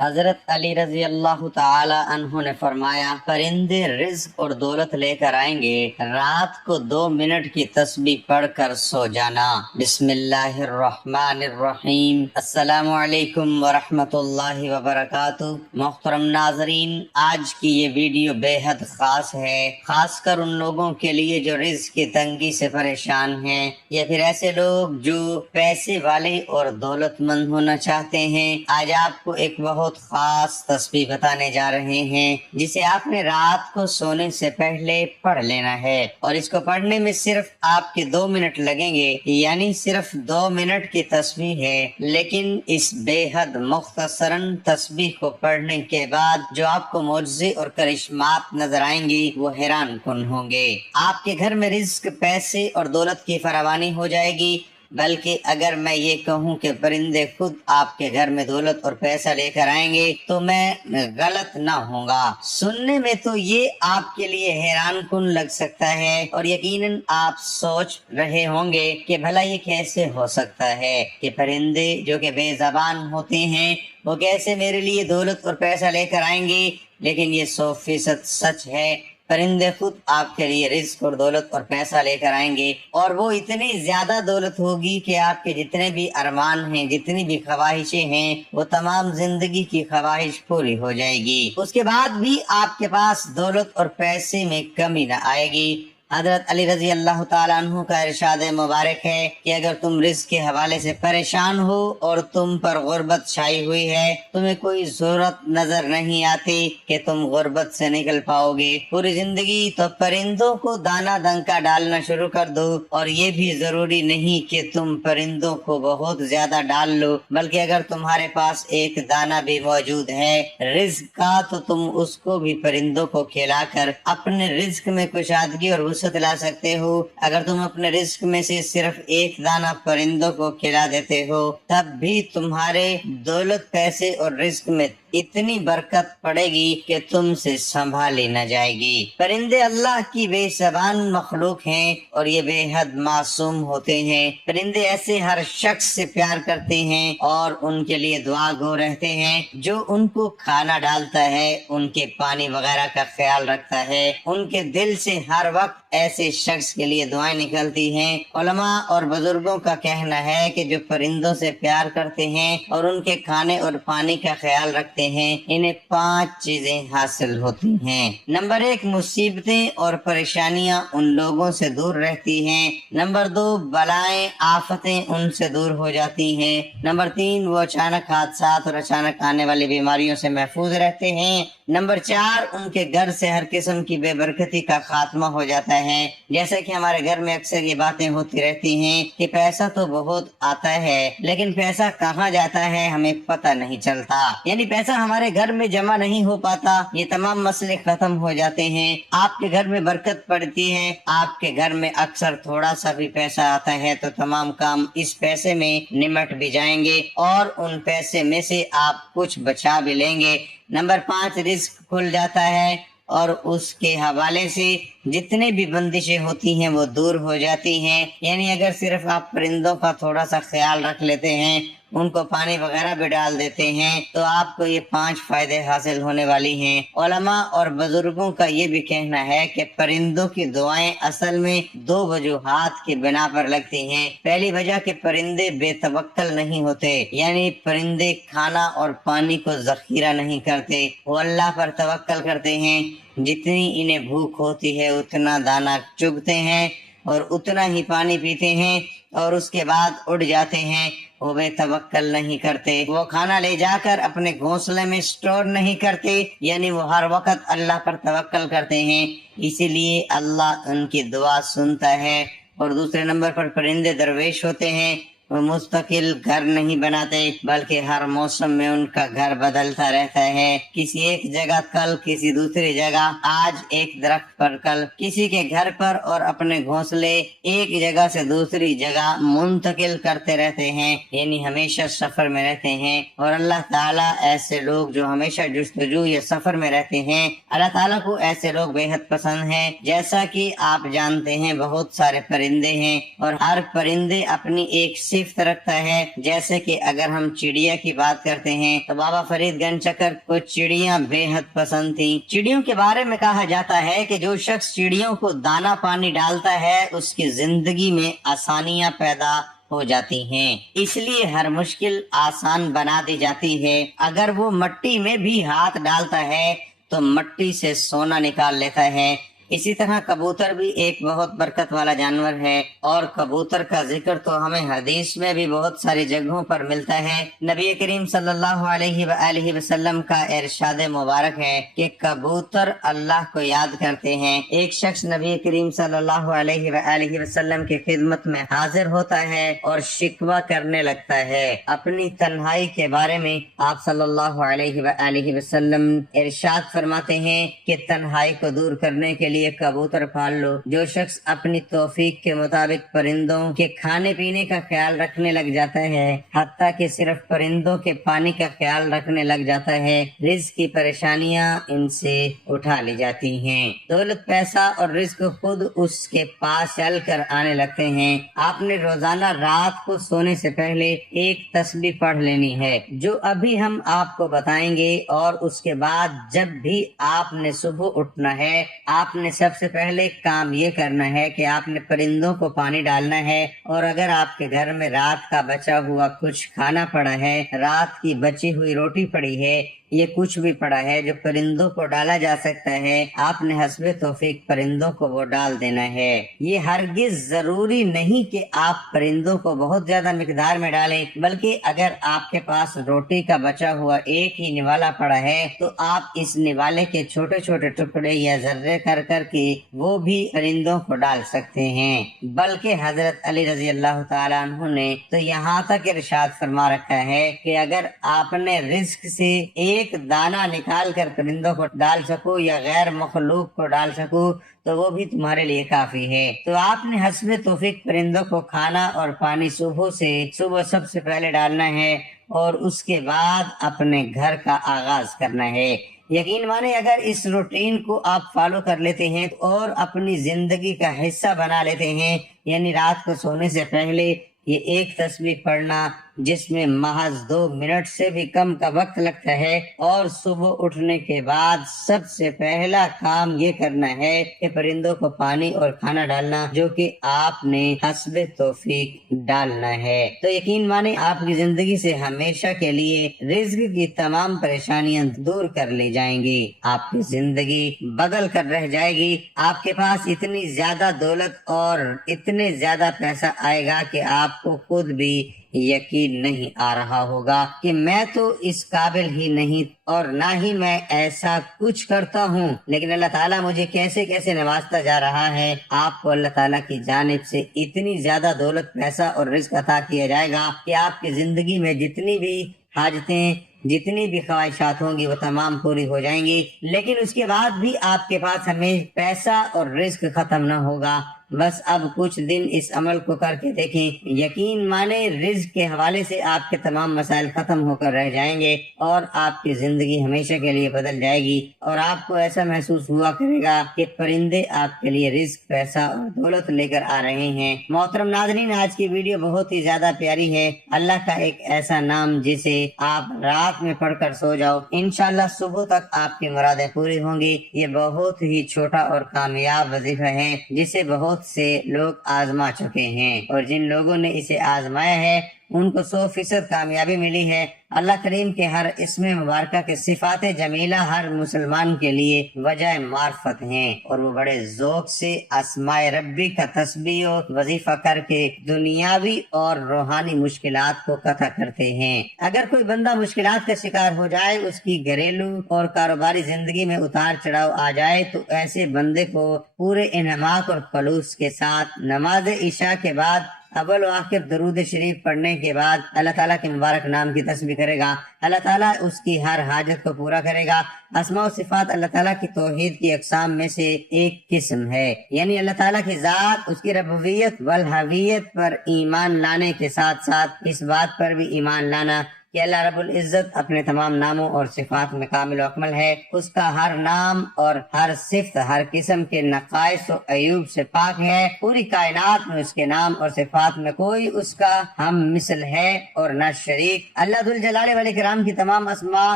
حضرت علی رضی اللہ تعالی عنہ نے فرمایا، پرندے رزق اور دولت لے کر آئیں گے، رات کو 2 منٹ کی تسبیح پڑھ کر سو جانا۔ بسم اللہ الرحمن الرحیم۔ السلام علیکم ورحمۃ اللہ وبرکاتہ۔ محترم ناظرین، آج کی یہ ویڈیو بے حد خاص ہے، خاص کر ان لوگوں کے لیے جو رزق کی تنگی سے پریشان ہیں، یا پھر ایسے لوگ جو پیسے والے اور دولت مند ہونا چاہتے ہیں۔ آج آپ کو ایک بہت خاص تسبیح بتانے جا رہے ہیں، جسے آپ نے رات کو سونے سے پہلے پڑھ لینا ہے، اور اس کو پڑھنے میں صرف آپ کے 2 منٹ لگیں گے، یعنی صرف 2 منٹ کی تسبیح ہے، لیکن اس بے حد مختصراً تسبیح کو پڑھنے کے بعد جو آپ کو معجزے اور کرشمات نظر آئیں گی وہ حیران کن ہوں گے۔ آپ کے گھر میں رزق، پیسے اور دولت کی فراوانی ہو جائے گی، بلکہ اگر میں یہ کہوں کہ پرندے خود آپ کے گھر میں دولت اور پیسہ لے کر آئیں گے تو میں غلط نہ ہوں گا۔ سننے میں تو یہ آپ کے لیے حیران کن لگ سکتا ہے، اور یقیناً آپ سوچ رہے ہوں گے کہ بھلا یہ کیسے ہو سکتا ہے کہ پرندے جو کہ بے زبان ہوتے ہیں وہ کیسے میرے لیے دولت اور پیسہ لے کر آئیں گے؟ لیکن یہ 100% سچ ہے۔ پرندے خود آپ کے لیے رزق اور دولت اور پیسہ لے کر آئیں گے، اور وہ اتنی زیادہ دولت ہوگی کہ آپ کے جتنے بھی ارمان ہیں، جتنی بھی خواہشیں ہیں، وہ تمام زندگی کی خواہش پوری ہو جائے گی۔ اس کے بعد بھی آپ کے پاس دولت اور پیسے میں کمی نہ آئے گی۔ حضرت علی رضی اللہ تعالیٰ عنہ کا ارشاد مبارک ہے کہ اگر تم رزق کے حوالے سے پریشان ہو اور تم پر غربت چھائی ہوئی ہے، تمہیں کوئی ضرورت نظر نہیں آتی کہ تم غربت سے نکل پاؤ گے پوری زندگی، تو پرندوں کو دانہ دنکا ڈالنا شروع کر دو۔ اور یہ بھی ضروری نہیں کہ تم پرندوں کو بہت زیادہ ڈال لو، بلکہ اگر تمہارے پاس ایک دانہ بھی موجود ہے رزق کا، تو تم اس کو بھی پرندوں کو کھلا کر اپنے رزق میں کشادگی اور وسعت لا سکتے ہو۔ اگر تم اپنے رزق میں سے صرف ایک دانہ پرندوں کو کھلا دیتے ہو، تب بھی تمہارے دولت، پیسے اور رزق میں اتنی برکت پڑے گی کہ تم سے سنبھالی نہ جائے گی۔ پرندے اللہ کی بے زبان مخلوق ہیں، اور یہ بے حد معصوم ہوتے ہیں۔ پرندے ایسے ہر شخص سے پیار کرتے ہیں اور ان کے لیے دعا گو رہتے ہیں جو ان کو کھانا ڈالتا ہے، ان کے پانی وغیرہ کا خیال رکھتا ہے۔ ان کے دل سے ہر وقت ایسے شخص کے لیے دعائیں نکلتی ہیں۔ علماء اور بزرگوں کا کہنا ہے کہ جو پرندوں سے پیار کرتے ہیں اور ان کے کھانے اور پانی کا خیال رکھتے ہیں، انہیں 5 چیزیں حاصل ہوتی ہیں۔ نمبر 1، مصیبتیں اور پریشانیاں ان لوگوں سے دور رہتی ہیں۔ نمبر 2، بلائیں، آفتیں ان سے دور ہو جاتی ہیں۔ نمبر 3، وہ اچانک حادثات اور اچانک آنے والی بیماریوں سے محفوظ رہتے ہیں۔ نمبر 4، ان کے گھر سے ہر قسم کی بے برکتی کا خاتمہ ہو جاتا ہے۔ جیسا کہ ہمارے گھر میں اکثر یہ باتیں ہوتی رہتی ہیں کہ پیسہ تو بہت آتا ہے، لیکن پیسہ کہاں جاتا ہے ہمیں پتہ نہیں چلتا، یعنی پیسہ ہمارے گھر میں جمع نہیں ہو پاتا۔ یہ تمام مسئلے ختم ہو جاتے ہیں، آپ کے گھر میں برکت پڑتی ہے۔ آپ کے گھر میں اکثر تھوڑا سا بھی پیسہ آتا ہے تو تمام کام اس پیسے میں نمٹ بھی جائیں گے، اور ان پیسے میں سے آپ کچھ بچا بھی لیں گے۔ نمبر 5، رزق کھل جاتا ہے، اور اس کے حوالے سے جتنے بھی بندشیں ہوتی ہیں وہ دور ہو جاتی ہیں۔ یعنی اگر صرف آپ پرندوں کا تھوڑا سا خیال رکھ لیتے ہیں، ان کو پانی وغیرہ بھی ڈال دیتے ہیں، تو آپ کو یہ 5 فائدے حاصل ہونے والی ہیں۔ علماء اور بزرگوں کا یہ بھی کہنا ہے کہ پرندوں کی دعائیں اصل میں 2 وجوہات کی بنا پر لگتی ہیں۔ پہلی وجہ کہ پرندے بے توکل نہیں ہوتے، یعنی پرندے کھانا اور پانی کو ذخیرہ نہیں کرتے، وہ اللہ پر توکل کرتے ہیں۔ جتنی انہیں بھوک ہوتی ہے اتنا دانہ چگتے ہیں اور اتنا ہی پانی پیتے ہیں، اور اس کے بعد اڑ جاتے ہیں۔ وہ بے توکل نہیں کرتے، وہ کھانا لے جا کر اپنے گھونسلے میں سٹور نہیں کرتے، یعنی وہ ہر وقت اللہ پر توکل کرتے ہیں، اسی لیے اللہ ان کی دعا سنتا ہے۔ اور دوسرے نمبر پر پرندے درویش ہوتے ہیں، وہ مستقل گھر نہیں بناتے، بلکہ ہر موسم میں ان کا گھر بدلتا رہتا ہے۔ کسی ایک جگہ کل کسی دوسری جگہ، آج ایک درخت پر کل کسی کے گھر پر، اور اپنے گھونسلے ایک جگہ سے دوسری جگہ منتقل کرتے رہتے ہیں، یعنی ہمیشہ سفر میں رہتے ہیں۔ اور اللہ تعالیٰ ایسے لوگ جو ہمیشہ جستجو یا سفر میں رہتے ہیں، اللہ تعالیٰ کو ایسے لوگ بے حد پسند ہیں۔ جیسا کہ آپ جانتے ہیں بہت سارے پرندے ہیں، اور ہر پرندے اپنی ایک صفت کیفیت رکھتا ہے۔ جیسے کہ اگر ہم چڑیا کی بات کرتے ہیں تو بابا فرید گنج چکر کو چڑیاں بے حد پسند تھیں۔ چڑیوں کے بارے میں کہا جاتا ہے کہ جو شخص چڑیوں کو دانا پانی ڈالتا ہے اس کی زندگی میں آسانیاں پیدا ہو جاتی ہیں، اس لیے ہر مشکل آسان بنا دی جاتی ہے۔ اگر وہ مٹی میں بھی ہاتھ ڈالتا ہے تو مٹی سے سونا نکال لیتا ہے۔ اسی طرح کبوتر بھی ایک بہت برکت والا جانور ہے، اور کبوتر کا ذکر تو ہمیں حدیث میں بھی بہت ساری جگہوں پر ملتا ہے۔ نبی کریم صلی اللہ علیہ وآلہ وسلم کا ارشاد مبارک ہے کہ کبوتر اللہ کو یاد کرتے ہیں۔ ایک شخص نبی کریم صلی اللہ علیہ وآلہ وسلم کی خدمت میں حاضر ہوتا ہے اور شکوہ کرنے لگتا ہے اپنی تنہائی کے بارے میں۔ آپ صلی اللہ علیہ وآلہ وسلم ارشاد فرماتے ہیں کہ تنہائی کو دور کرنے کے لیے کبوتر پال لو۔ جو شخص اپنی توفیق کے مطابق پرندوں کے کھانے پینے کا خیال رکھنے لگ جاتا ہے، حتیٰ کہ صرف پرندوں کے پانی کا خیال رکھنے لگ جاتا ہے، رزق کی پریشانیاں ان سے اٹھا لی جاتی ہیں۔ دولت، پیسہ اور رزق خود اس کے پاس چل کر آنے لگتے ہیں۔ آپ نے روزانہ رات کو سونے سے پہلے ایک تسبیح پڑھ لینی ہے جو ابھی ہم آپ کو بتائیں گے، اور اس کے بعد جب بھی آپ نے صبح اٹھنا ہے، آپ نے سب سے پہلے کام یہ کرنا ہے کہ آپ نے پرندوں کو پانی ڈالنا ہے، اور اگر آپ کے گھر میں رات کا بچا ہوا کچھ کھانا پڑا ہے، رات کی بچی ہوئی روٹی پڑی ہے، یہ کچھ بھی پڑا ہے جو پرندوں کو ڈالا جا سکتا ہے، آپ نے حسب توفیق پرندوں کو وہ ڈال دینا ہے۔ یہ ہرگز ضروری نہیں کہ آپ پرندوں کو بہت زیادہ مقدار میں ڈالیں، بلکہ اگر آپ کے پاس روٹی کا بچا ہوا ایک ہی نوالا پڑا ہے تو آپ اس نوالے کے چھوٹے چھوٹے ٹکڑے یا ذرے کر کر کے وہ بھی پرندوں کو ڈال سکتے ہیں۔ بلکہ حضرت علی رضی اللہ تعالیٰ عنہ نے تو یہاں تک ارشاد فرما رکھا ہے کہ اگر آپ نے رزق سے ایک دانہ نکال کر پرندوں کو ڈال سکو یا غیر مخلوق کو ڈال سکو تو وہ بھی تمہارے لیے کافی ہے۔ تو آپ نے حسب توفیق پرندوں کو کھانا اور پانی صبح سب سے پہلے ڈالنا ہے، اور اس کے بعد اپنے گھر کا آغاز کرنا ہے۔ یقین مانے اگر اس روٹین کو آپ فالو کر لیتے ہیں اور اپنی زندگی کا حصہ بنا لیتے ہیں، یعنی رات کو سونے سے پہلے یہ ایک تسبیح پڑھنا جس میں محض 2 منٹ سے بھی کم کا وقت لگتا ہے، اور صبح اٹھنے کے بعد سب سے پہلا کام یہ کرنا ہے کہ پرندوں کو پانی اور کھانا ڈالنا، جو کہ آپ نے حسب توفیق ڈالنا ہے۔ تو یقین مانے آپ کی زندگی سے ہمیشہ کے لیے رزق کی تمام پریشانیاں دور کر لی جائیں گی، آپ کی زندگی بدل کر رہ جائے گی۔ آپ کے پاس اتنی زیادہ دولت اور اتنے زیادہ پیسہ آئے گا کہ آپ کو خود بھی یقین نہیں آ رہا ہوگا کہ میں تو اس قابل ہی نہیں اور نہ ہی میں ایسا کچھ کرتا ہوں، لیکن اللہ تعالیٰ مجھے کیسے کیسے نوازتا جا رہا ہے۔ آپ کو اللہ تعالیٰ کی جانب سے اتنی زیادہ دولت، پیسہ اور رزق عطا کیا جائے گا کہ آپ کی زندگی میں جتنی بھی حاجتیں، جتنی بھی خواہشات ہوں گی وہ تمام پوری ہو جائیں گی، لیکن اس کے بعد بھی آپ کے پاس ہمیں پیسہ اور رزق ختم نہ ہوگا۔ بس اب کچھ دن اس عمل کو کر کے دیکھیں، یقین مانے رزق کے حوالے سے آپ کے تمام مسائل ختم ہو کر رہ جائیں گے، اور آپ کی زندگی ہمیشہ کے لیے بدل جائے گی، اور آپ کو ایسا محسوس ہوا کرے گا کہ پرندے آپ کے لیے رزق، پیسہ اور دولت لے کر آ رہے ہیں۔ محترم ناظرین، آج کی ویڈیو بہت ہی زیادہ پیاری ہے۔ اللہ کا ایک ایسا نام جسے آپ رات میں پڑھ کر سو جاؤ، انشاءاللہ صبح تک آپ کی مرادیں پوری ہوں گی۔ یہ بہت ہی چھوٹا اور کامیاب وظیفہ ہے جسے بہت سے لوگ آزما چکے ہیں، اور جن لوگوں نے اسے آزمایا ہے ان کو 100% کامیابی ملی ہے۔ اللہ کریم کے ہر اسم مبارکہ کے صفات جمیلہ ہر مسلمان کے لیے وجہ معرفت ہیں، اور وہ بڑے ذوق سے اسماء ربی کا تسبیح و وظیفہ کر کے دنیاوی اور روحانی مشکلات کو قطع کرتے ہیں۔ اگر کوئی بندہ مشکلات کا شکار ہو جائے، اس کی گھریلو اور کاروباری زندگی میں اتار چڑھاؤ آ جائے، تو ایسے بندے کو پورے انعامات اور خلوص کے ساتھ نماز عشاء کے بعد اول و آخر درود شریف پڑھنے کے بعد اللہ تعالیٰ کے مبارک نام کی تسبیح کرے گا، اللہ تعالیٰ اس کی ہر حاجت کو پورا کرے گا۔ اسماء و صفات اللہ تعالیٰ کی توحید کی اقسام میں سے ایک قسم ہے، یعنی اللہ تعالیٰ کی ذات، اس کی ربوبیت والہویت پر ایمان لانے کے ساتھ ساتھ اس بات پر بھی ایمان لانا کہ اللہ رب العزت اپنے تمام ناموں اور صفات میں کامل و اکمل ہے، اس کا ہر نام اور ہر صفت ہر قسم کے نقائص و عیوب سے پاک ہے، پوری کائنات میں اس کے نام اور صفات میں کوئی اس کا ہم مثل ہے اور نہ شریک۔ اللہ ذوالجلال والاکرام کی تمام اسماء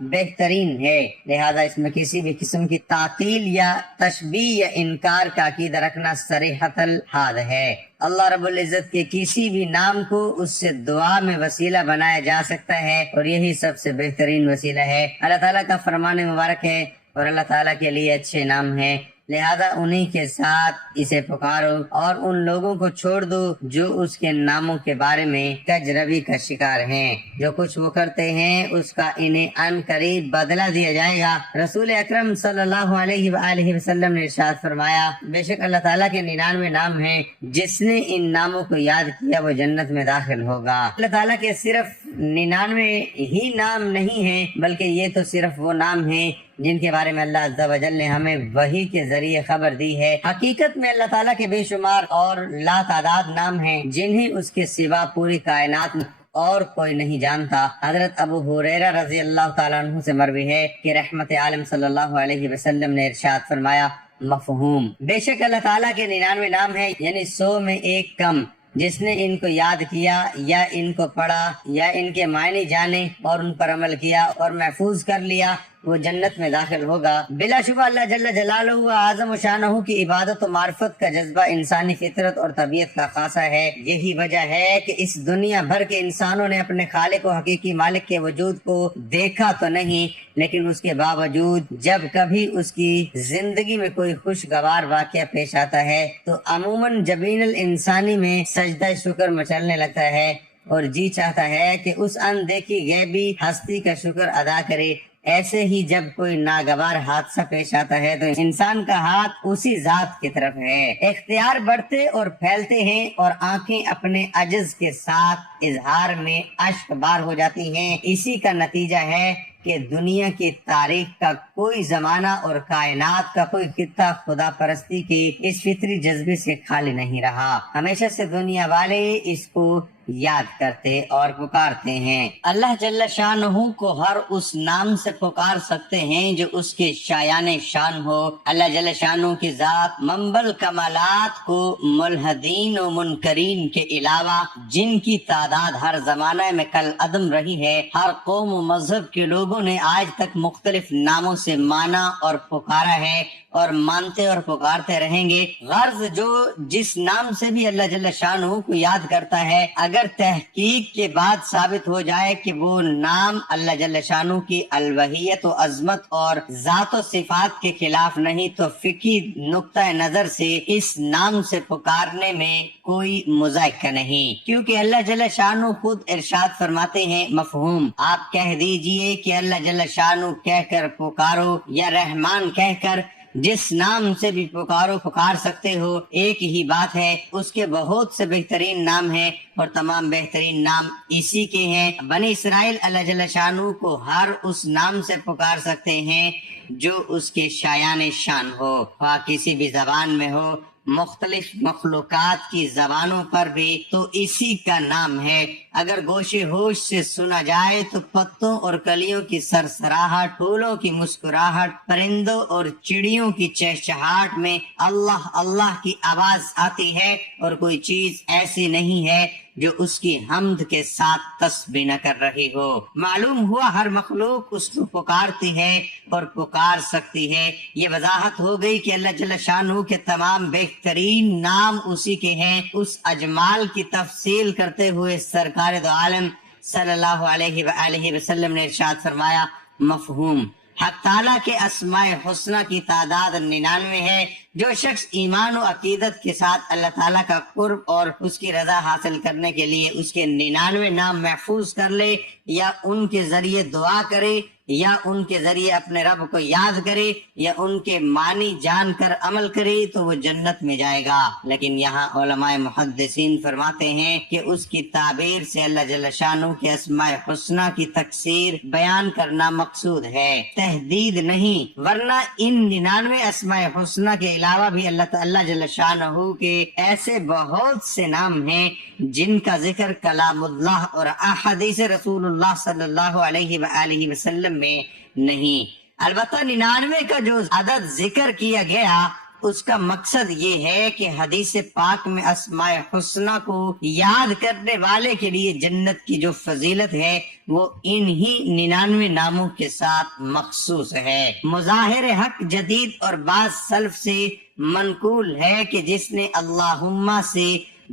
بہترین ہے، لہذا اس میں کسی بھی قسم کی تعطیل یا تشبیہ یا انکار کا عقیدہ رکھنا صریحۃ الحاد ہے۔ اللہ رب العزت کے کسی بھی نام کو اس سے دعا میں وسیلہ بنایا جا سکتا ہے اور یہی سب سے بہترین وسیلہ ہے۔ اللہ تعالیٰ کا فرمان مبارک ہے اور اللہ تعالیٰ کے لیے اچھے نام ہیں، لہذا انہی کے ساتھ اسے پکارو اور ان لوگوں کو چھوڑ دو جو اس کے ناموں کے بارے میں کجروی کا شکار ہیں۔ جو کچھ وہ کرتے ہیں اس کا انہیں ان قریب بدلہ دیا جائے گا۔ رسول اکرم صلی اللہ علیہ وآلہ وسلم نے ارشاد فرمایا، بے شک اللہ تعالیٰ کے 99 نام ہیں، جس نے ان ناموں کو یاد کیا وہ جنت میں داخل ہوگا۔ اللہ تعالیٰ کے صرف 99 ہی نام نہیں ہیں، بلکہ یہ تو صرف وہ نام ہیں جن کے بارے میں اللہ عز و جل نے ہمیں وحی کے ذریعے خبر دی ہے۔ حقیقت میں اللہ تعالیٰ کے بے شمار اور لا تعداد نام ہیں جنہیں اس کے سوا پوری کائنات میں اور کوئی نہیں جانتا۔ حضرت ابو ہریرہ رضی اللہ تعالیٰ عنہ سے مروی ہے کہ رحمت عالم صلی اللہ علیہ وسلم نے ارشاد فرمایا، مفہوم، بے شک اللہ تعالیٰ کے 99 نام ہیں، یعنی 100 میں ایک کم، جس نے ان کو یاد کیا یا ان کو پڑھا یا ان کے معنی جانے اور ان پر عمل کیا اور محفوظ کر لیا وہ جنت میں داخل ہوگا۔ بلا شبہ اللہ جل جلالہ و اعظم و شانہ کی عبادت و معرفت کا جذبہ انسانی فطرت اور طبیعت کا خاصہ ہے۔ یہی وجہ ہے کہ اس دنیا بھر کے انسانوں نے اپنے خالق و حقیقی مالک کے وجود کو دیکھا تو نہیں، لیکن اس کے باوجود جب کبھی اس کی زندگی میں کوئی خوشگوار واقعہ پیش آتا ہے تو عموماً جبین الانسانی میں سجدہ شکر مچلنے لگتا ہے اور جی چاہتا ہے کہ اس اندیکھی غیبی ہستی کا شکر ادا کرے۔ ایسے ہی جب کوئی ناگوار حادثہ پیش آتا ہے تو انسان کا ہاتھ اسی ذات کی طرف ہے۔ اختیار بڑھتے اور پھیلتے ہیں اور آنکھیں اپنے عجز کے ساتھ اظہار میں اشک بار ہو جاتی ہیں۔ اسی کا نتیجہ ہے کہ دنیا کی تاریخ کا کوئی زمانہ اور کائنات کا کوئی خطہ خدا پرستی کی اس فطری جذبے سے خالی نہیں رہا۔ ہمیشہ سے دنیا والے اس کو یاد کرتے اور پکارتے ہیں۔ اللہ جل شانہ کو ہر اس نام سے پکار سکتے ہیں جو اس کے شایان شان ہو۔ اللہ جل شانہ کی ذات منبل کمالات کو ملحدین و منکرین کے علاوہ جن کی تعداد ہر زمانے میں کل عدم رہی ہے، ہر قوم و مذہب کے لوگوں نے آج تک مختلف ناموں سے مانا اور پکارا ہے اور مانتے اور پکارتے رہیں گے۔ غرض جو جس نام سے بھی اللہ جل شانہ کو یاد کرتا ہے، اگر تحقیق کے بعد ثابت ہو جائے کہ وہ نام اللہ جل شانہ کی الوہیت و عظمت اور ذات و صفات کے خلاف نہیں تو فقہی نقطہ نظر سے اس نام سے پکارنے میں کوئی مذائقہ نہیں، کیونکہ اللہ جل شانہ خود ارشاد فرماتے ہیں، مفہوم، آپ کہہ دیجئے کہ اللہ جل شانہ کہہ کر پکارو یا رحمان کہہ کر جس نام سے بھی پکارو پکار سکتے ہو، ایک ہی بات ہے۔ اس کے بہت سے بہترین نام ہیں اور تمام بہترین نام اسی کے ہیں۔ بنی اسرائیل اللہ جل شانہ کو ہر اس نام سے پکار سکتے ہیں جو اس کے شایان شان ہو، خواہ کسی بھی زبان میں ہو۔ مختلف مخلوقات کی زبانوں پر بھی تو اسی کا نام ہے۔ اگر گوش ہوش سے سنا جائے تو پتوں اور کلیوں کی سرسراہٹ، پھولوں کی مسکراہٹ، پرندوں اور چڑیوں کی چہچہاٹ میں اللہ اللہ کی آواز آتی ہے، اور کوئی چیز ایسی نہیں ہے جو اس کی حمد کے ساتھ تسبیح نہ کر رہی ہو۔ معلوم ہوا ہر مخلوق اس کو پکارتی ہے اور پکار سکتی ہے۔ یہ وضاحت ہو گئی کہ اللہ جل شانہ کے تمام بہترین نام اسی کے ہیں۔ اس اجمال کی تفصیل کرتے ہوئے سرکار دو عالم صلی اللہ علیہ وآلہ وسلم نے ارشاد فرمایا، مفہوم، حق تعالیٰ کے اسماء حسنہ کی تعداد 99 ہے۔ جو شخص ایمان و عقیدت کے ساتھ اللہ تعالیٰ کا قرب اور اس کی رضا حاصل کرنے کے لیے اس کے 99 نام محفوظ کر لے یا ان کے ذریعے دعا کرے یا ان کے ذریعے اپنے رب کو یاد کرے یا ان کے معنی جان کر عمل کرے تو وہ جنت میں جائے گا۔ لیکن یہاں علماء محدثین فرماتے ہیں کہ اس کی تعبیر سے اللہ جل شانہ کے اسماء حسنہ کی تکثیر بیان کرنا مقصود ہے، تحدید نہیں، ورنہ ان 99 اسماء حسنہ کے علاوہ بھی اللہ تعالی جل شانہ کے ایسے بہت سے نام ہیں جن کا ذکر کلام اللہ اور احادیث رسول اللہ صلی اللہ علیہ وآلہ وسلم میں نہیں۔ البتہ 99 کا جو عدد ذکر کیا گیا اس کا مقصد یہ ہے کہ حدیث پاک میں اسماء حسنہ کو یاد کرنے والے کے لیے جنت کی جو فضیلت ہے وہ انہی 99 ناموں کے ساتھ مخصوص ہے۔ مظاہر حق جدید اور بعض سلف سے منقول ہے کہ جس نے اللہم سے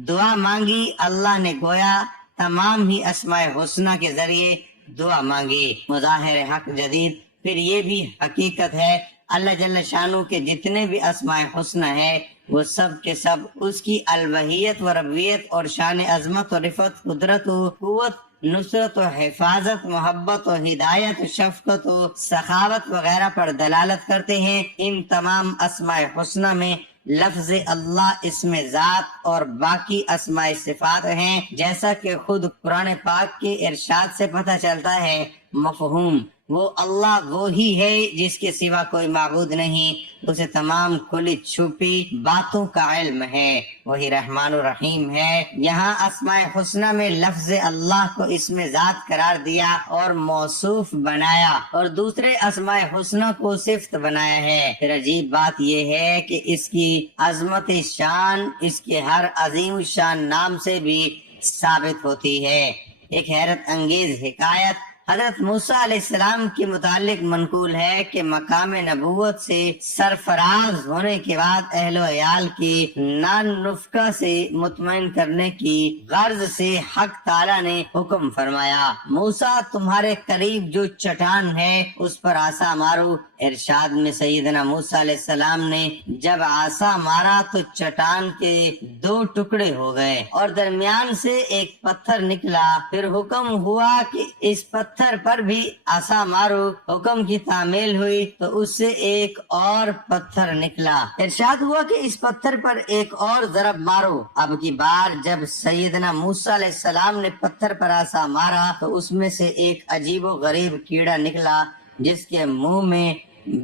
دعا مانگی اللہ نے گویا تمام ہی اسماء حسنہ کے ذریعے دعا مانگی۔ مظاہر حق جدید پھر یہ بھی حقیقت ہے اللہ جل شانہ کے جتنے بھی اسماء حسنہ ہے وہ سب کے سب اس کی الوہیت و ربویت اور شان عظمت و رفعت، قدرت و قوت، نصرت و حفاظت، محبت و ہدایت، شفقت و سخاوت وغیرہ پر دلالت کرتے ہیں۔ ان تمام اسماء حسنہ میں لفظ اللہ اسم ذات اور باقی اسماء صفات ہیں، جیسا کہ خود قرآن پاک کے ارشاد سے پتہ چلتا ہے۔ مفہوم وہ اللہ وہی ہے جس کے سوا کوئی معبود نہیں، اسے تمام کھلی چھپی باتوں کا علم ہے، وہی رحمان الرحیم ہے۔ یہاں اسماء حسنہ میں لفظ اللہ کو اسم ذات قرار دیا اور موصوف بنایا اور دوسرے اسماء حسنہ کو صفت بنایا ہے۔ پھر عجیب بات یہ ہے کہ اس کی عظمت شان اس کے ہر عظیم شان نام سے بھی ثابت ہوتی ہے۔ ایک حیرت انگیز حکایت حضرت موسیٰ علیہ السلام کے متعلق منقول ہے کہ مقام نبوت سے سرفراز ہونے کے بعد اہل و عیال کی نان نفقہ سے مطمئن کرنے کی غرض سے حق تعالی نے حکم فرمایا، موسیٰ تمہارے قریب جو چٹان ہے اس پر عصا مارو۔ ارشاد میں سیدنا موسیٰ علیہ السلام نے جب عصا مارا تو چٹان کے 2 ٹکڑے ہو گئے اور درمیان سے ایک پتھر نکلا۔ پھر حکم ہوا کہ اس پتھر پر بھی عصا مارو۔ حکم کی تعمیل ہوئی تو اس سے ایک اور پتھر نکلا۔ ارشاد ہوا کہ اس پتھر پر ایک اور ضرب مارو۔ اب کی بار جب سیدنا موسیٰ علیہ السلام نے پتھر پر عصا مارا تو اس میں سے ایک عجیب و غریب کیڑا نکلا جس کے منہ میں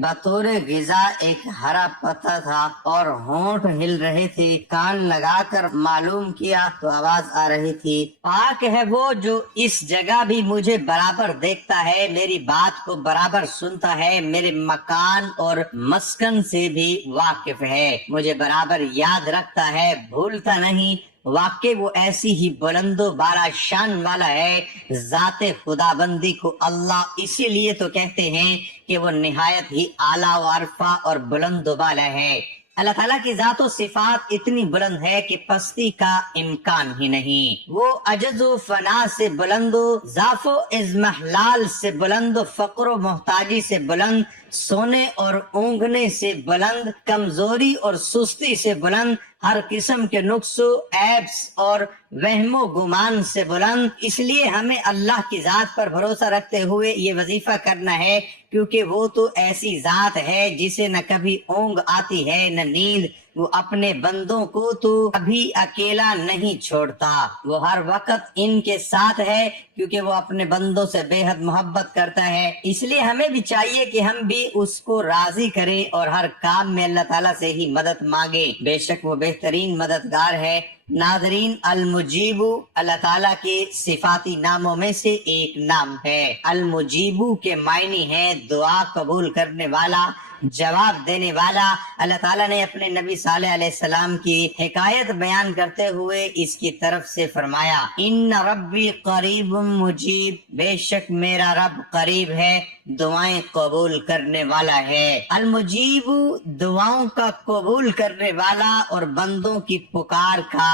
بطور غذا ایک ہرا پتا تھا اور ہونٹ ہل رہے تھے۔ کان لگا کر معلوم کیا تو آواز آ رہی تھی، پاک ہے وہ جو اس جگہ بھی مجھے برابر دیکھتا ہے، میری بات کو برابر سنتا ہے، میرے مکان اور مسکن سے بھی واقف ہے، مجھے برابر یاد رکھتا ہے، بھولتا نہیں۔ واقع وہ ایسی ہی بلند و بالا شان والا ہے۔ ذات خدا بندی کو اللہ اسی لیے تو کہتے ہیں کہ وہ نہایت ہی اعلیٰ و عرفہ اور بلند و بالا ہے۔ اللہ تعالیٰ کی ذات و صفات اتنی بلند ہے کہ پستی کا امکان ہی نہیں۔ وہ عجز و فنا سے بلند و ضعف و اضمحلال سے بلند و فقر و محتاجی سے بلند، سونے اور اونگنے سے بلند، کمزوری اور سستی سے بلند، ہر قسم کے نقص و عیب اور وہم و گمان سے بلند۔ اس لیے ہمیں اللہ کی ذات پر بھروسہ رکھتے ہوئے یہ وظیفہ کرنا ہے، کیونکہ وہ تو ایسی ذات ہے جسے نہ کبھی اونگ آتی ہے نہ نیند۔ وہ اپنے بندوں کو تو کبھی اکیلا نہیں چھوڑتا، وہ ہر وقت ان کے ساتھ ہے کیونکہ وہ اپنے بندوں سے بے حد محبت کرتا ہے۔ اس لیے ہمیں بھی چاہیے کہ ہم بھی اس کو راضی کریں اور ہر کام میں اللہ تعالیٰ سے ہی مدد مانگیں، بے شک وہ بہترین مددگار ہے۔ ناظرین، المجیب اللہ تعالیٰ کے صفاتی ناموں میں سے ایک نام ہے۔ المجیب کے معنی ہے دعا قبول کرنے والا، جواب دینے والا۔ اللہ تعالیٰ نے اپنے نبی صالح علیہ السلام کی حکایت بیان کرتے ہوئے اس کی طرف سے فرمایا، ان ربی قریب مجیب، بے شک میرا رب قریب ہے، دعائیں قبول کرنے والا ہے۔ المجیب دعاؤں کا قبول کرنے والا اور بندوں کی پکار کا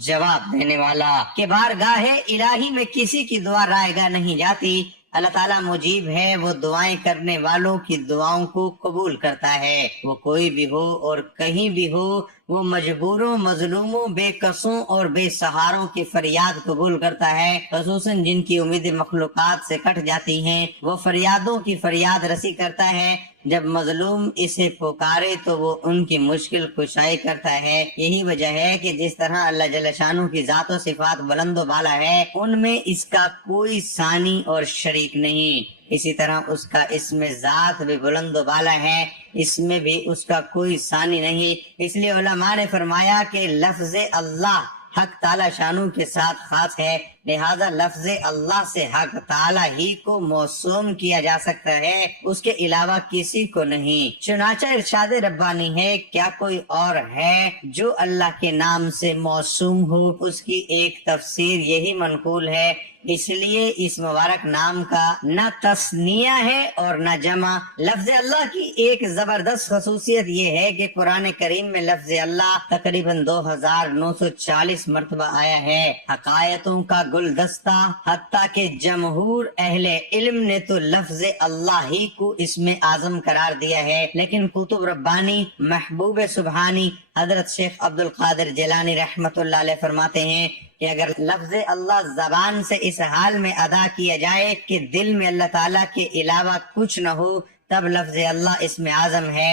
جواب دینے والا، کہ بارگاہ الہی میں کسی کی دعا رائے گاہ نہیں جاتی۔ اللہ تعالیٰ مجیب ہے، وہ دعائیں کرنے والوں کی دعاؤں کو قبول کرتا ہے، وہ کوئی بھی ہو اور کہیں بھی ہو، وہ مجبوروں، مظلوموں، بے کسوں اور بے سہاروں کی فریاد قبول کرتا ہے، خصوصاً جن کی امیدیں مخلوقات سے کٹ جاتی ہیں۔ وہ فریادوں کی فریاد رسی کرتا ہے، جب مظلوم اسے پکارے تو وہ ان کی مشکل کشائی کرتا ہے۔ یہی وجہ ہے کہ جس طرح اللہ جل شانہ کی ذات و صفات بلند و بالا ہے، ان میں اس کا کوئی ثانی اور شریک نہیں، اسی طرح اس کا اسم ذات بھی بلند و بالا ہے، اس میں بھی اس کا کوئی ثانی نہیں۔ اس لیے علماء نے فرمایا کہ لفظ اللہ حق تعالی شانو کے ساتھ خاص ہے، لہذا لفظ اللہ سے حق تعالی ہی کو موسوم کیا جا سکتا ہے، اس کے علاوہ کسی کو نہیں۔ چنانچہ ارشاد ربانی ہے، کیا کوئی اور ہے جو اللہ کے نام سے موسوم ہو؟ اس کی ایک تفسیر یہی منقول ہے، اس لیے اس مبارک نام کا نہ تثنیہ ہے اور نہ جمع۔ لفظ اللہ کی ایک زبردست خصوصیت یہ ہے کہ قرآن کریم میں لفظ اللہ تقریباً 2940 مرتبہ آیا ہے۔ حقائقوں کا گلدستہ، حتیٰ کہ جمہور اہل علم نے تو لفظ اللہ ہی کو اسم اعظم قرار دیا ہے، لیکن قطب ربانی محبوب سبحانی حضرت شیخ عبد القادر جیلانی رحمت اللہ علیہ فرماتے ہیں کہ اگر لفظ اللہ زبان سے اس حال میں ادا کیا جائے کہ دل میں اللہ تعالیٰ کے علاوہ کچھ نہ ہو، تب لفظ اللہ اسم اعظم ہے۔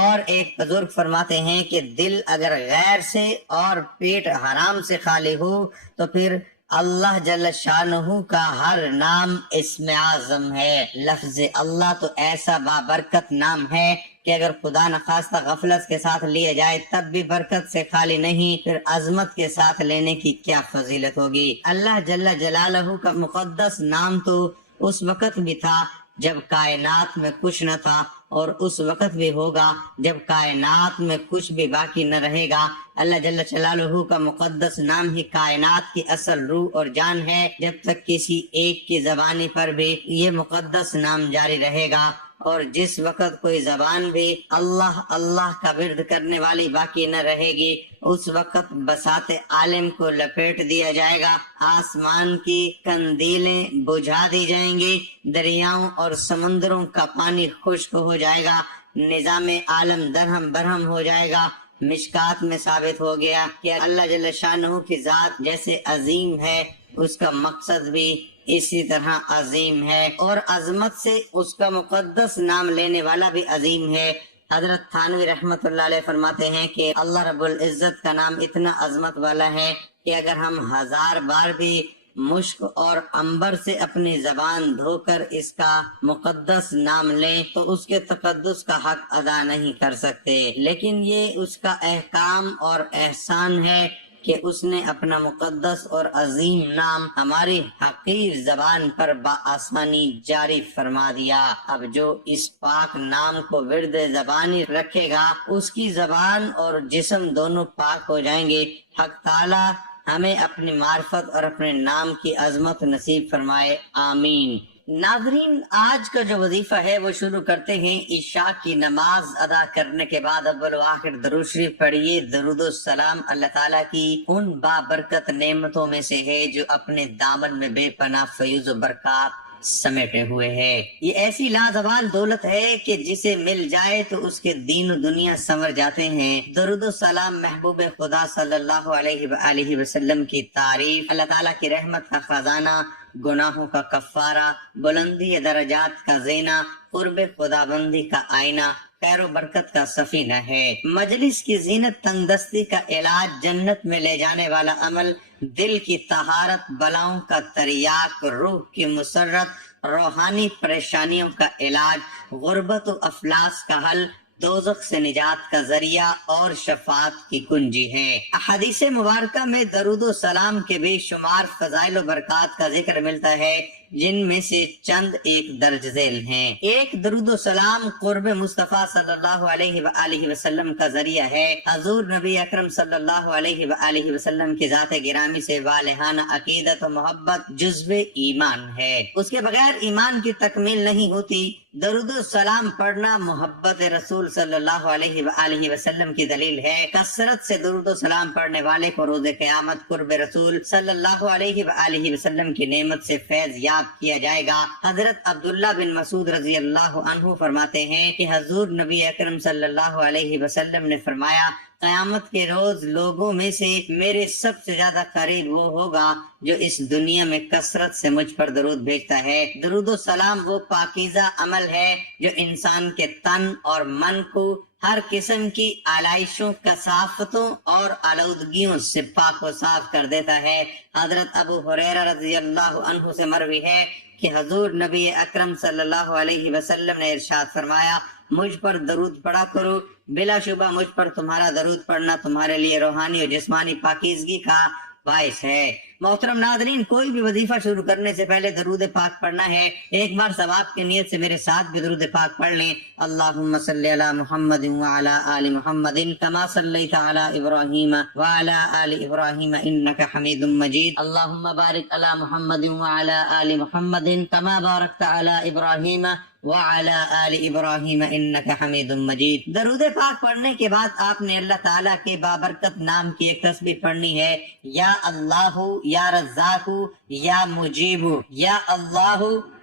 اور ایک بزرگ فرماتے ہیں کہ دل اگر غیر سے اور پیٹ حرام سے خالی ہو تو پھر اللہ جل شانہ کا ہر نام اسم اعظم ہے۔ لفظ اللہ تو ایسا بابرکت نام ہے کہ اگر خدا نخواستہ غفلت کے ساتھ لیا جائے تب بھی برکت سے خالی نہیں، پھر عظمت کے ساتھ لینے کی کیا فضیلت ہوگی۔ اللہ جل جلالہ کا مقدس نام تو اس وقت بھی تھا جب کائنات میں کچھ نہ تھا، اور اس وقت بھی ہوگا جب کائنات میں کچھ بھی باقی نہ رہے گا۔ اللہ جل جلالہ کا مقدس نام ہی کائنات کی اصل روح اور جان ہے۔ جب تک کسی ایک کی زبانی پر بھی یہ مقدس نام جاری رہے گا، اور جس وقت کوئی زبان بھی اللہ اللہ کا ورد کرنے والی باقی نہ رہے گی، اس وقت بساط عالم کو لپیٹ دیا جائے گا، آسمان کی کندیلیں بجھا دی جائیں گی، دریاؤں اور سمندروں کا پانی خشک ہو جائے گا، نظام عالم درہم برہم ہو جائے گا۔ مشکات میں ثابت ہو گیا کہ اللہ جل شانہ کی ذات جیسے عظیم ہے، اس کا مقصد بھی اسی طرح عظیم ہے، اور عظمت سے اس کا مقدس نام لینے والا بھی عظیم ہے۔ حضرت تھانوی رحمت اللہ علیہ فرماتے ہیں کہ اللہ رب العزت کا نام اتنا عظمت والا ہے کہ اگر ہم 1000 بار بھی مشک اور عنبر سے اپنی زبان دھو کر اس کا مقدس نام لیں تو اس کے تقدس کا حق ادا نہیں کر سکتے، لیکن یہ اس کا احکام اور احسان ہے کہ اس نے اپنا مقدس اور عظیم نام ہماری حقیر زبان پر بآسانی جاری فرما دیا۔ اب جو اس پاک نام کو ورد زبانی رکھے گا، اس کی زبان اور جسم دونوں پاک ہو جائیں گے۔ حق تعالی ہمیں اپنی معرفت اور اپنے نام کی عظمت نصیب فرمائے، آمین۔ ناظرین، آج کا جو وظیفہ ہے وہ شروع کرتے ہیں۔ عشاء کی نماز ادا کرنے کے بعد اول و آخر درود شریف پڑھیے۔ درود و سلام اللہ تعالیٰ کی ان بابرکت نعمتوں میں سے ہے جو اپنے دامن میں بے پناہ فیض و برکات سمیٹے ہوئے ہے۔ یہ ایسی لازوال دولت ہے کہ جسے مل جائے تو اس کے دین و دنیا سنور جاتے ہیں۔ درود و سلام محبوب خدا صلی اللہ علیہ وآلہ وسلم کی تعریف، اللہ تعالیٰ کی رحمت کا خزانہ، گناہوں کا کفارہ، بلندی درجات کا زینہ، قرب خدا بندی کا آئینہ، خیر و برکت کا سفینہ ہے۔ مجلس کی زینت، تنگ دستی کا علاج، جنت میں لے جانے والا عمل، دل کی طہارت، بلاؤں کا تریاق، روح کی مسرت، روحانی پریشانیوں کا علاج، غربت و افلاس کا حل، دوزخ سے نجات کا ذریعہ اور شفاعت کی کنجی ہے۔ احادیث مبارکہ میں درود و سلام کے بے شمار فضائل و برکات کا ذکر ملتا ہے، جن میں سے چند ایک درج ذیل ہیں۔ ایک، درود و سلام قرب مصطفیٰ صلی اللہ علیہ وآلہ وسلم کا ذریعہ ہے۔ حضور نبی اکرم صلی اللہ علیہ وآلہ وسلم کی ذات گرامی سے والہانہ عقیدت و محبت جزو ایمان ہے، اس کے بغیر ایمان کی تکمیل نہیں ہوتی۔ درود و سلام پڑھنا محبت رسول صلی اللہ علیہ وآلہ وسلم کی دلیل ہے۔ کثرت سے درود و سلام پڑھنے والے کو روز قیامت قرب رسول صلی اللہ علیہ وآلہ وسلم کی نعمت سے فیض یاب دریافت کیا جائے گا۔ حضرت عبداللہ بن مسعود رضی اللہ عنہ فرماتے ہیں کہ حضور نبی اکرم صلی اللہ علیہ وسلم نے فرمایا، قیامت کے روز لوگوں میں سے میرے سب سے زیادہ قریب وہ ہوگا جو اس دنیا میں کثرت سے مجھ پر درود بھیجتا ہے۔ درود و سلام وہ پاکیزہ عمل ہے جو انسان کے تن اور من کو ہر قسم کی آلائشوں، کثافتوں اور آلودگیوں سے پاک و صاف کر دیتا ہے۔ حضرت ابو ہریرہ رضی اللہ عنہ سے مروی ہے کہ حضور نبی اکرم صلی اللہ علیہ وسلم نے ارشاد فرمایا، مجھ پر درود پڑھا کرو، بلا شبہ مجھ پر تمہارا درود پڑھنا تمہارے لیے روحانی اور جسمانی پاکیزگی کا باعث ہے۔ محترم ناظرین، کوئی بھی وظیفہ شروع کرنے سے پہلے درود پاک پڑھنا ہے۔ ایک بار ثواب کی نیت سے میرے ساتھ بھی درود پاک پڑھ لیں۔ اللہم صلی علی محمد وعلی آل محمد کما صلیت علی ابراہیم وعلی آل ابراہیم انک حمید مجید۔ اللہم بارک علی محمد وعلی آل محمد کما بارکت علی ابراہیم وعلی آل ابراہیم انک حمید مجید۔ درود پاک پڑھنے کے بعد آپ نے اللہ تعالیٰ کے بابرکت نام کی ایک تسبیح پڑھنی ہے، یا اللہ یا رزاق یا مجیب، یا اللہ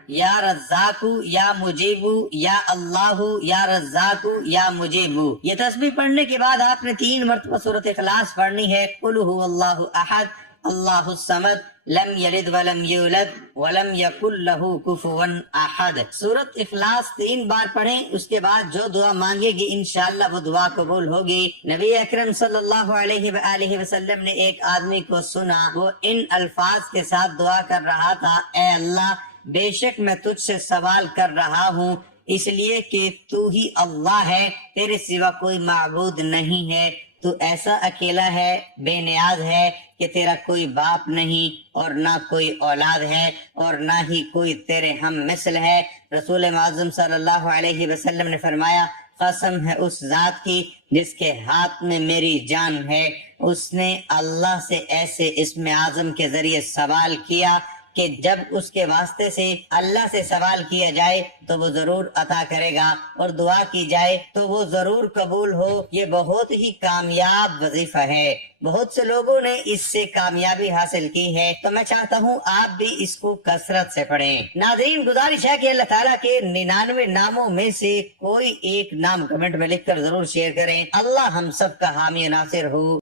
یا رزاق یا مجیب، یا اللہ یا رزاق یا مجیب۔ یہ تسبیح پڑھنے کے بعد آپ نے 3 مرتبہ سورۃ اخلاص پڑھنی ہے، قل هو اللہ احد اللہ الصمد لم یلد ولم یولد ولم یکن له کفوا احد۔ سورۃ اخلاص 3 بار پڑھیں، اس کے بعد جو دعا مانگے گی انشاءاللہ وہ دعا قبول ہوگی۔ نبی اکرم صلی اللہ علیہ وآلہ وسلم نے ایک آدمی کو سنا، وہ ان الفاظ کے ساتھ دعا کر رہا تھا، اے اللہ بے شک میں تجھ سے سوال کر رہا ہوں اس لیے کہ تو ہی اللہ ہے، تیرے سوا کوئی معبود نہیں ہے، تو ایسا اکیلا ہے، بے نیاز ہے کہ تیرا کوئی باپ نہیں اور نہ کوئی اولاد ہے اور نہ ہی کوئی تیرے ہم مثل ہے۔ رسول معظم صلی اللہ علیہ وسلم نے فرمایا، قسم ہے اس ذات کی جس کے ہاتھ میں میری جان ہے، اس نے اللہ سے ایسے اسم اعظم کے ذریعے سوال کیا کہ جب اس کے واسطے سے اللہ سے سوال کیا جائے تو وہ ضرور عطا کرے گا، اور دعا کی جائے تو وہ ضرور قبول ہو۔ یہ بہت ہی کامیاب وظیفہ ہے، بہت سے لوگوں نے اس سے کامیابی حاصل کی ہے، تو میں چاہتا ہوں آپ بھی اس کو کثرت سے پڑھیں۔ ناظرین، گزارش ہے کہ اللہ تعالیٰ کے 99 ناموں میں سے کوئی ایک نام کمنٹ میں لکھ کر ضرور شیئر کریں۔ اللہ ہم سب کا حامی و ناصر ہو۔